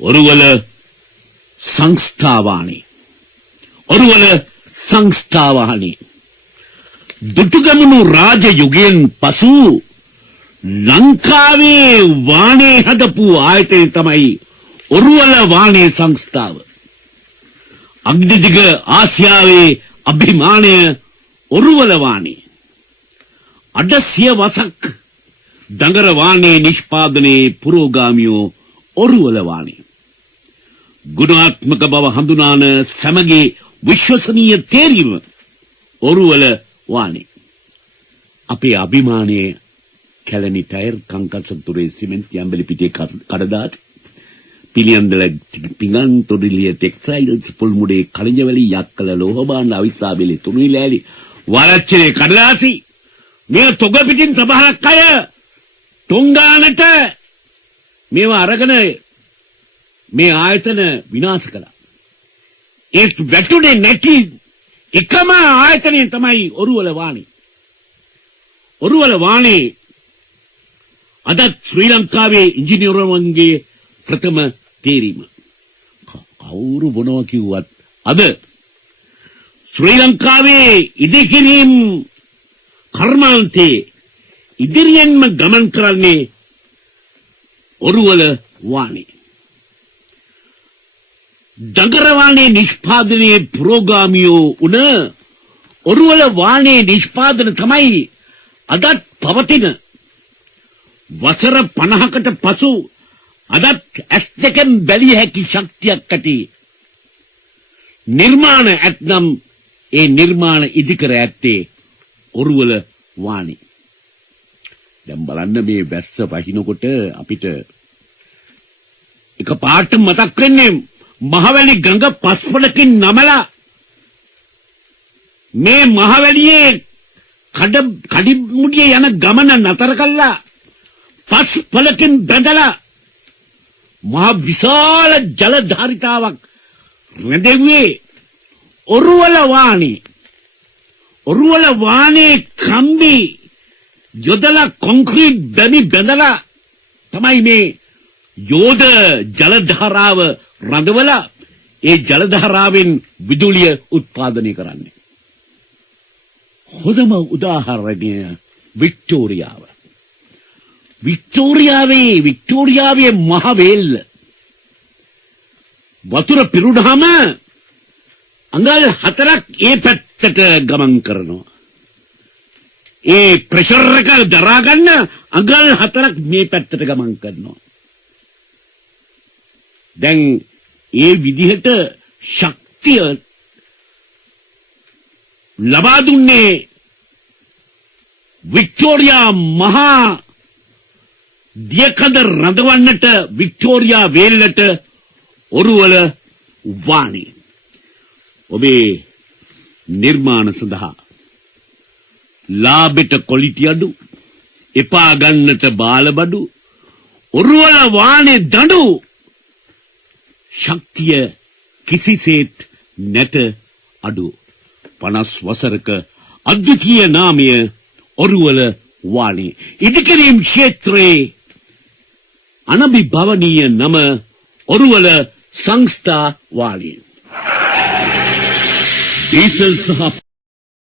ඔරුවල සංස්ථාවාණි. ඔරුවල සංස්ථාවාණි. දුටුගැමුණු රාජ යුගයෙන් පසු ලංකාවේ වාණේ හදපු ආයතනය තමයි ඔරුවල වාණේ සංස්ථාව. අග්නිදිග ආසියාවේ අභිමානය ඔරුවල වාණේ. අඩ 100 වසක් දඟර වාණේ නිෂ්පාදනයේ පුරෝගාමියෝ ඔරුවල වාණේ. ගුණාත්මක බව හඳුනාන සමගී විශ්වසනීය තේරීම ඔරුවල වාණේ. අපේ අභිමානයේ කැලණි ටයර් කංකසතුරේ සිමෙන්ති අම්බලි පිටියේ කඩදාසි පිළියන්දල පිඟන් තොටිලිය ටෙක්ස්ටයිල්ස් පුල්මුඩේ කලිජවැලි යක්කල ලෝහබාණ්ඩ අවිස්සාබෙලි තුනුයිලෑලි වලච්චේ කඩදාසි මේ තොග පිටින් සමහරක් අය තුංගානට මේවා අරගෙන මේ ආයතන විනාශ කළා. ඒ වැටුනේ නැති එකම ආයතනය තමයි ඔරුවල වාණේ. ඔරුවල වාණේ අද ශ්‍රී ලංකාවේ ඉංජිනේරුවන්ගේ ප්‍රථම තේරීම. කවුරු මොනවා කිව්වත් අද ශ්‍රී ලංකාවේ ඉදිකිරීම් කර්මාන්තේ ඉදිරියෙන්ම ගමන් කරන්නේ ඔරුවල වාණේ. දඟරවාණේ නිෂ්පාදනයේ පුරෝගාමියෝ උන ඔරුවල වාණේ නිෂ්පාදන තමයි අදත් පවතින වසර 50කට පසු අදත් S2 බැලිය හැකි ශක්තියක් ඇති නිර්මාණ ඇතනම් ඒ නිර්මාණ ඉදිකර ඇත්තේ ඔරුවල වාණේ. දැන් බලන්න මේ වැස්ස වහිනකොට අපිට එක පාට මතක් වෙන්නේ මහවැලි ගඟ පස්පලකින් නමලා මේ මහවැලියේ කඩිමුඩියේ යන ගමන නතර කළා පස්පලකින් බැඳලා මහ විශාල ජල ධාරිතාවක් රැඳෙව්වේ ඔරුවල වාණේ. ඔරුවල වාණේ කම්බි යොදලා කොන්ක්‍රීට් බැමි බැඳලා තමයි මේ යෝධ ජල ධාරාව රඳවලා ඒ ජල ධාරාවෙන් විදුලිය උත්පාදනය කරන්නේ. හොඳම උදාහරණය වික්ටෝරියාව. වික්ටෝරියාවේ මහ වේල්ල වතුර පිරුණාම අඟල් 4ක් ඒ පැත්තට ගමන් කරනවා. ඒ ප්‍රෙෂර් එක දරා ගන්න අඟල් 4ක් මේ පැත්තට ගමන් කරනවා. දැන් ඒ විදිහට ශක්තිය ලබා දුන්නේ වික්ටෝරියා මහා දියකඳ රඳවන්නට වික්ටෝරියා වේල්ලට ඔරුවල වාණේ. ඔබේ නිර්මාණ සඳහා ලාභෙට කොලිටි අඩු එපා ගන්නට බාලබඩු ඔරුවල වාණේ දඬු ශක්තිය කිසිසේත් නැත අඩු. 50 වසරක අද්විතීය නාමය ඔරුවල වාණේ. ඉදිකිරීම් ක්ෂේත්‍රයේ අනබිභවනීය නම ඔරුවල සංස්ථා වාණේ. ඩීසල් සහ